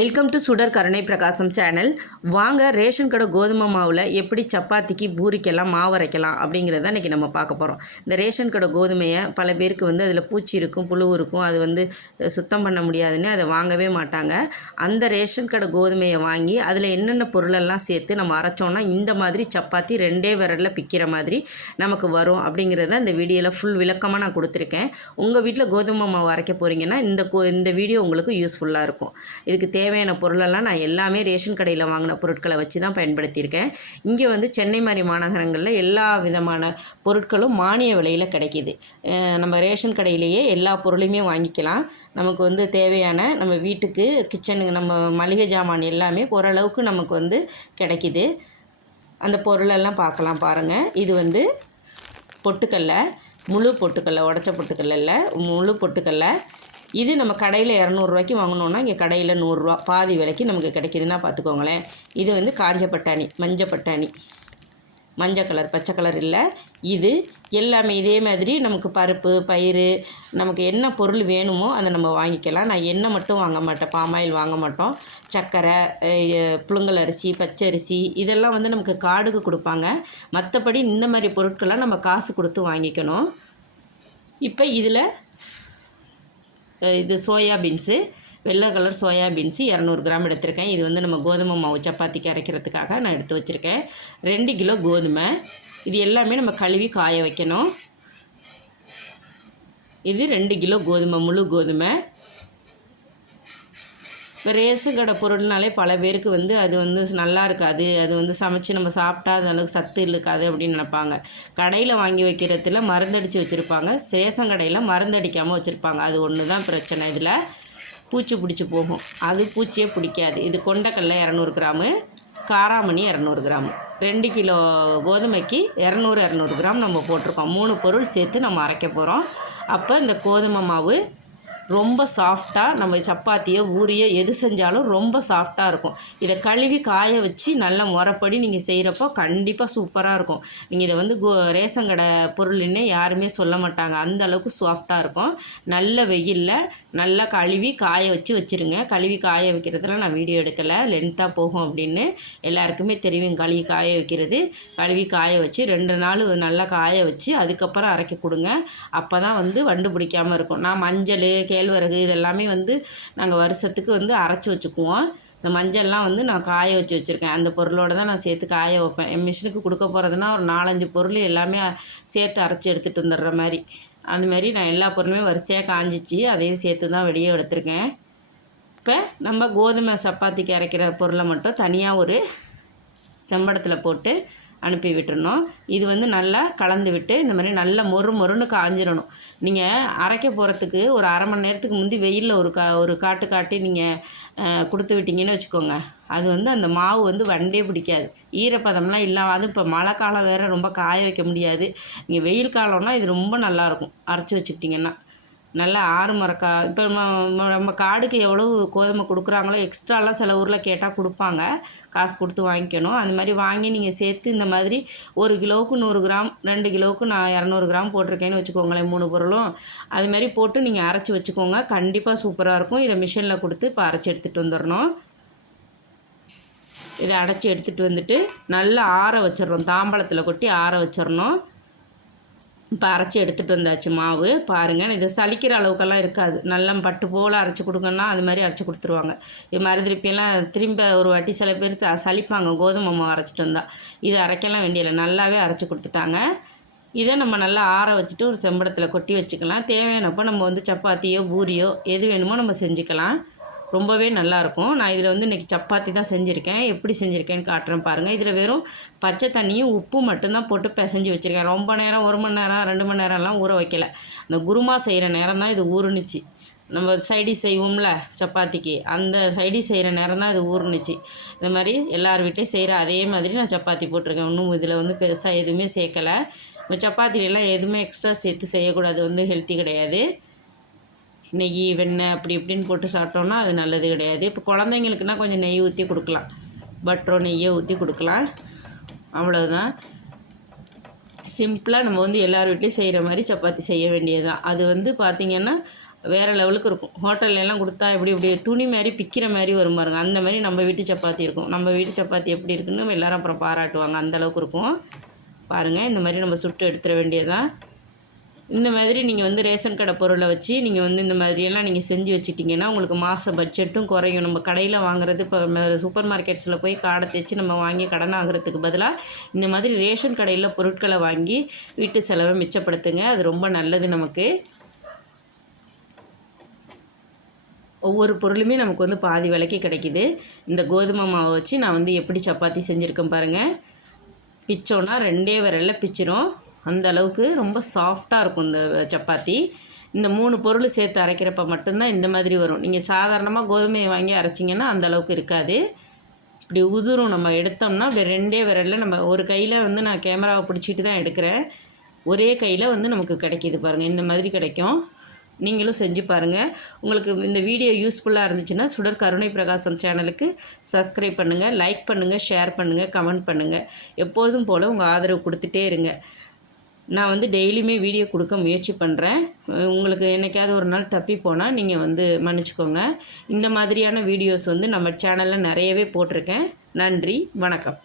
Welcome to சுடர் கருணை பிரகாசம் சேனல் வாங்க ரேஷன் கடை கோதுமை மாவில் எப்படி சப்பாத்திக்கு பூரிக்கெல்லாம் மாவு அரைக்கலாம் அப்படிங்கிறத இன்றைக்கி நம்ம பார்க்க போகிறோம் இந்த ரேஷன் கடை கோதுமையை பல பேருக்கு வந்து அதில் பூச்சி இருக்கும் புழு இருக்கும் அது வந்து சுத்தம் பண்ண முடியாதுன்னு அதை வாங்கவே மாட்டாங்க. அந்த ரேஷன் கடை கோதுமையை வாங்கி அதில் என்னென்ன பொருளெல்லாம் சேர்த்து நம்ம அரைச்சோன்னா இந்த மாதிரி சப்பாத்தி ரெண்டே விரலில் பிக்கிற மாதிரி நமக்கு வரும் அப்படிங்கிறத இந்த வீடியோவில் ஃபுல் விளக்கமாக நான் கொடுத்துருக்கேன். உங்கள் வீட்டில் கோதுமை மாவு அரைக்க போகிறீங்கன்னா இந்த கோ இந்த வீடியோ உங்களுக்கு யூஸ்ஃபுல்லாக இருக்கும். இதுக்கு தேவையான பொருளெல்லாம் நான் எல்லாமே ரேஷன் கடையில் வாங்கின பொருட்களை வச்சு தான் பயன்படுத்தியிருக்கேன். இங்கே வந்து சென்னை மாதிரி மாநகரங்களில் எல்லா விதமான பொருட்களும் மானிய விலையில் கிடைக்கிது. நம்ம ரேஷன் கடையிலேயே எல்லா பொருளையுமே வாங்கிக்கலாம். நமக்கு வந்து தேவையான நம்ம வீட்டுக்கு கிச்சனுக்கு நம்ம மளிகை ஜாமான் எல்லாமே ஓரளவுக்கு நமக்கு வந்து கிடைக்கிது. அந்த பொருளெல்லாம் பார்க்கலாம் பாருங்கள் இது வந்து பொட்டுக்கல்ல முழு பொட்டுக்கல்ல உடச்ச பொட்டுக்கல்ல இல்லை முழு பொட்டுக்கல்லை. இது நம்ம கடையில் இரநூறுவாய்க்கு வாங்கினோன்னா இங்கே கடையில் நூறுரூவா பாதி விலைக்கு நமக்கு கிடைக்கிதுன்னா பார்த்துக்கோங்களேன் இது வந்து காஞ்ச பட்டாணி மஞ்சள் பட்டாணி. மஞ்சள் கலர் பச்சை கலர் இல்லை. இது எல்லாமே இதே மாதிரி நமக்கு பருப்பு பயிர் நமக்கு என்ன பொருள் வேணுமோ அதை நம்ம வாங்கிக்கலாம். நான் எண்ணெய் மட்டும் வாங்க மாட்டேன். பாமாயில் வாங்க மாட்டோம். சர்க்கரை புழுங்கல் அரிசி பச்சரிசி இதெல்லாம் வந்து நமக்கு காடுக்கு கொடுப்பாங்க. மற்றபடி இந்த மாதிரி பொருட்கள்லாம் நம்ம காசு கொடுத்து வாங்கிக்கணும். இப்போ இதில் இது சோயா பீன்ஸு வெள்ளை கலர் சோயா பீன்ஸு இரநூறு கிராம் எடுத்திருக்கேன். இது வந்து நம்ம கோதுமை மாவு சப்பாத்திக்கு அரைக்கிறதுக்காக நான் எடுத்து வச்சுருக்கேன். ரெண்டு கிலோ கோதுமை. இது எல்லாமே நம்ம கழுவி காய வைக்கணும். இது ரெண்டு கிலோ கோதுமை முழு கோதுமை. இப்போ ரேஷன் கடை பொருள்னாலே பல பேருக்கு வந்து அது வந்து நல்லா இருக்காது. அது வந்து சமைச்சு நம்ம சாப்பிட்டா அது அளவுக்கு சத்து இருக்காது அப்படின்னு நினைப்பாங்க. கடையில் வாங்கி வைக்கிறதுல மருந்தடிச்சு வச்சுருப்பாங்க. ரேஷன் கடையில் மருந்தடிக்காமல் வச்சுருப்பாங்க. அது ஒன்று தான் பிரச்சனை. இதில் பூச்சி பிடிச்சி போகும். அது பூச்சியே பிடிக்காது. இது கொண்டக்கடலை இரநூறு கிராமு காராமணி இரநூறு கிராம். ரெண்டு கிலோ கோதுமைக்கு இரநூறு இரநூறு கிராம் நம்ம போட்டிருக்கோம். மூணு பொருள் சேர்த்து நம்ம அரைக்க போகிறோம் அப்போ இந்த கோதுமை மாவு ரொம்ப சாஃப்டாக நம்ம சப்பாத்தியோ பூரியோ எது செஞ்சாலும் ரொம்ப சாஃப்டாக இருக்கும். இதை கழுவி காய வச்சு நல்ல முறைப்படி நீங்கள் செய்கிறப்போ கண்டிப்பாக சூப்பராக இருக்கும். நீங்கள் இதை வந்து கோ ரேஷன் கடை பொருள்னே யாருமே சொல்ல மாட்டாங்க. அந்த அளவுக்கு சாஃப்டாக இருக்கும். நல்ல வெயிலில் நல்லா கழுவி காய வச்சு வச்சுருங்க. கழுவி காய வைக்கிறதுல நான் வீடியோ எடுக்கலை. லென்த்தாக போகும் அப்படின்னு எல்லாருக்குமே தெரியும். கழுவி காய வைக்கிறது கழுவி காய வச்சு ரெண்டு நாள் நல்லா காய வச்சு அதுக்கப்புறம் அரைக்க கொடுங்க. அப்போ தான் வந்து வண்டு பிடிக்காமல் இருக்கும். நான் மஞ்சள் கே கேழ்வரகு இதெல்லாமே வந்து நாங்கள் வருஷத்துக்கு வந்து அரைச்சி வச்சுக்குவோம். இந்த மஞ்சள்லாம் வந்து நான் காய வச்சு வச்சுருக்கேன். அந்த பொருளோட தான் நான் சேர்த்து காய வைப்பேன். என் மிஷினுக்கு கொடுக்க போகிறதுனா ஒரு நாலஞ்சு பொருள் எல்லாமே சேர்த்து அரைச்சி எடுத்துகிட்டு வந்துடுற மாதிரி. அந்த மாதிரி நான் எல்லா பொருளுமே வரிசையாக காஞ்சிச்சு. அதையும் சேர்த்து தான் வெளியே எடுத்திருக்கேன். இப்போ நம்ம கோதுமை சப்பாத்திக்கு அரைக்கிற பொருளை மட்டும் தனியாக ஒரு செம்படத்தில் போட்டு அனுப்பி விட்டுறணும். இது வந்து நல்லா கலந்து விட்டு இந்த மாதிரி நல்லா மொறு மொறுன்னு காஞ்சிடணும் நீங்கள் அரைக்க போகிறதுக்கு ஒரு அரை மணி நேரத்துக்கு முந்தி வெயிலில் ஒரு கா ஒரு காட்டு காட்டி நீங்கள் கொடுத்து விட்டீங்கன்னு வச்சுக்கோங்க. அது வந்து அந்த மாவு வந்து வண்டே பிடிக்காது. ஈரப்பதம்லாம் இல்லாமல் இப்போ மழை காலம் வேறு ரொம்ப காய வைக்க முடியாது. நீங்கள் வெயில் காலம்னா இது ரொம்ப நல்லாயிருக்கும் அரைச்சி வச்சுக்கிட்டிங்கன்னா. நல்லா ஆறு மரக்கா இப்போ நம்ம நம்ம காடுக்கு எவ்வளோ கோதுமை கொடுக்குறாங்களோ எக்ஸ்ட்ராலாம் சில ஊரில் கேட்டால் கொடுப்பாங்க. காசு கொடுத்து வாங்கிக்கணும். அந்த மாதிரி வாங்கி நீங்கள் சேர்த்து இந்த மாதிரி ஒரு கிலோவுக்கு நூறு கிராம் ரெண்டு கிலோவுக்கு நான் இரநூறு கிராம் போட்டிருக்கேன்னு வச்சுக்கோங்களேன் மூணு பொருளும். அது மாதிரி போட்டு நீங்கள் அரைச்சி வச்சுக்கோங்க. கண்டிப்பாக சூப்பராக இருக்கும். இதை மிஷினில் கொடுத்து இப்போ அரைச்சி எடுத்துகிட்டு வந்துடணும் இதை அடைச்சி எடுத்துகிட்டு வந்துட்டு நல்லா ஆற வச்சிடணும் தாம்பழத்தில் கொட்டி ஆற வச்சிடணும் இப்போ அரைச்சி எடுத்துகிட்டு வந்தாச்சு மாவு. பாருங்கள் இது சலிக்கிற அளவுக்கெல்லாம் இருக்காது. நல்லா பட்டு போல் அரைச்சி கொடுக்கணுன்னா அது மாதிரி அரைச்சி கொடுத்துருவாங்க. இது மாதிரி திருப்பியெல்லாம் திரும்ப ஒரு வாட்டி சில பேர் த- சலிப்பாங்க. கோதுமை மாவு அரைச்சிட்டு வந்தால் இது அரைக்கலாம் வேண்டியதில்லை நல்லாவே அரைச்சி கொடுத்துட்டாங்க. இதை நம்ம நல்லா ஆற வச்சுட்டு ஒரு செம்படத்தில் கொட்டி வச்சுக்கலாம். தேவையானப்போ நம்ம வந்து சப்பாத்தியோ பூரியோ எது வேணுமோ நம்ம செஞ்சுக்கலாம். ரொம்பவே நல்லாயிருக்கும். நான் இதில் வந்து இன்றைக்கி சப்பாத்தி தான் செஞ்சுருக்கேன். எப்படி செஞ்சுருக்கேன்னு காட்டுறேன் பாருங்கள் இதில் வெறும் பச்சை தண்ணியும் உப்பு மட்டும்தான் போட்டு பிசைஞ்சு வச்சுருக்கேன். ரொம்ப நேரம் ஒரு மணி நேரம் ரெண்டு மணி நேரம்லாம் ஊற வைக்கல. அந்த குருமா செய்கிற நேரம் தான் இது ஊறுனுச்சு. நம்ம சைடி செய்வோம்ல சப்பாத்திக்கு. அந்த சைடி செய்கிற நேரம் தான் இது ஊறுனுச்சு. இந்த மாதிரி எல்லார் வீட்டையும் செய்கிற அதே மாதிரி நான் சப்பாத்தி போட்டிருக்கேன். இன்னும் இதில் வந்து பெருசாக எதுவுமே சேர்க்கலை. நம்ம சப்பாத்திலலாம் எதுவுமே எக்ஸ்ட்ரா சேர்த்து செய்யக்கூடாது. வந்து ஹெல்த்தி கிடையாது. நெய் வெண்ணெய் அப்படி இப்படின்னு போட்டு சாப்பிட்டோம்னா அது நல்லது கிடையாது. இப்போ குழந்தைங்களுக்குனா கொஞ்சம் நெய் ஊற்றி கொடுக்கலாம். பட்டரோ நெய்யை ஊற்றி கொடுக்கலாம். அவ்வளோதான் சிம்பிளாக நம்ம வந்து எல்லார் வீட்லேயும் செய்கிற மாதிரி சப்பாத்தி செய்ய வேண்டியது தான் அது வந்து பார்த்திங்கன்னா வேறு லெவலுக்கு இருக்கும். ஹோட்டல்லாம் கொடுத்தா எப்படி இப்படி துணி மாதிரி பிக்கிற மாதிரி வரும் பாருங்க. அந்த மாதிரி நம்ம வீட்டு சப்பாத்தி இருக்கும். நம்ம வீட்டு சப்பாத்தி எப்படி இருக்குன்னு எல்லாரும் அப்புறம் பாராட்டுவாங்க. அந்தளவுக்கு இருக்கும். பாருங்கள் இந்த மாதிரி நம்ம சுட்டு எடுத்துட வேண்டியதான் இந்த மாதிரி நீங்கள் வந்து ரேஷன் கடை பொருளை வச்சு நீங்கள் வந்து இந்த மாதிரியெல்லாம் நீங்கள் செஞ்சு வச்சுட்டிங்கன்னா உங்களுக்கு மாத பட்ஜெட்டும் குறையும். நம்ம கடையில் வாங்குறது இப்போ சூப்பர் மார்க்கெட்ஸில் போய் காடை தைச்சு நம்ம வாங்கி கடன் ஆகிறதுக்கு பதிலாக இந்த மாதிரி ரேஷன் கடையில் பொருட்களை வாங்கி வீட்டு செலவை மிச்சப்படுத்துங்க. அது ரொம்ப நல்லது நமக்கு. ஒவ்வொரு பொருளுமே நமக்கு வந்து பாதி விலைக்கு கிடைக்கிது. இந்த கோதுமை மாவை வச்சு நான் வந்து எப்படி சப்பாத்தி செஞ்சுருக்கேன் பாருங்கள் பிச்சோன்னா ரெண்டே விரலில் பிச்சிரும். அந்த அளவுக்கு ரொம்ப சாஃப்டாக இருக்கும் இந்த சப்பாத்தி. இந்த மூணு பொருள் சேர்த்து அரைக்கிறப்ப மட்டும்தான் இந்த மாதிரி வரும். நீங்கள் சாதாரணமாக கோதுமையை வாங்கி அரைச்சிங்கன்னா அந்த அளவுக்கு இருக்காது. இப்படி உதிரும். நம்ம எடுத்தோம்னா இப்படி ரெண்டே விரலில் நம்ம ஒரு கையில் வந்து நான் கேமராவை பிடிச்சிட்டு தான் எடுக்கிறேன். ஒரே கையில் வந்து நமக்கு கிடைக்கிது பாருங்கள் இந்த மாதிரி கிடைக்கும். நீங்களும் செஞ்சு பாருங்கள் உங்களுக்கு இந்த வீடியோ யூஸ்ஃபுல்லாக இருந்துச்சுன்னா சுடர் கருணை பிரகாசம் சேனலுக்கு சப்ஸ்கிரைப் பண்ணுங்கள் லைக் பண்ணுங்கள் ஷேர் பண்ணுங்கள் கமெண்ட் பண்ணுங்கள் எப்போதும் போல் உங்கள் ஆதரவு கொடுத்துட்டே இருங்க. நான் வந்து டெய்லியுமே வீடியோ கொடுக்க முயற்சி பண்ணுறேன் உங்களுக்கு என்னைக்காவது ஒரு நாள் தப்பி போனால் நீங்கள் வந்து மன்னிச்சிக்கோங்க. இந்த மாதிரியான வீடியோஸ் வந்து நம்ம சேனலில் நிறையவே போட்டிருக்கேன். நன்றி வணக்கம்.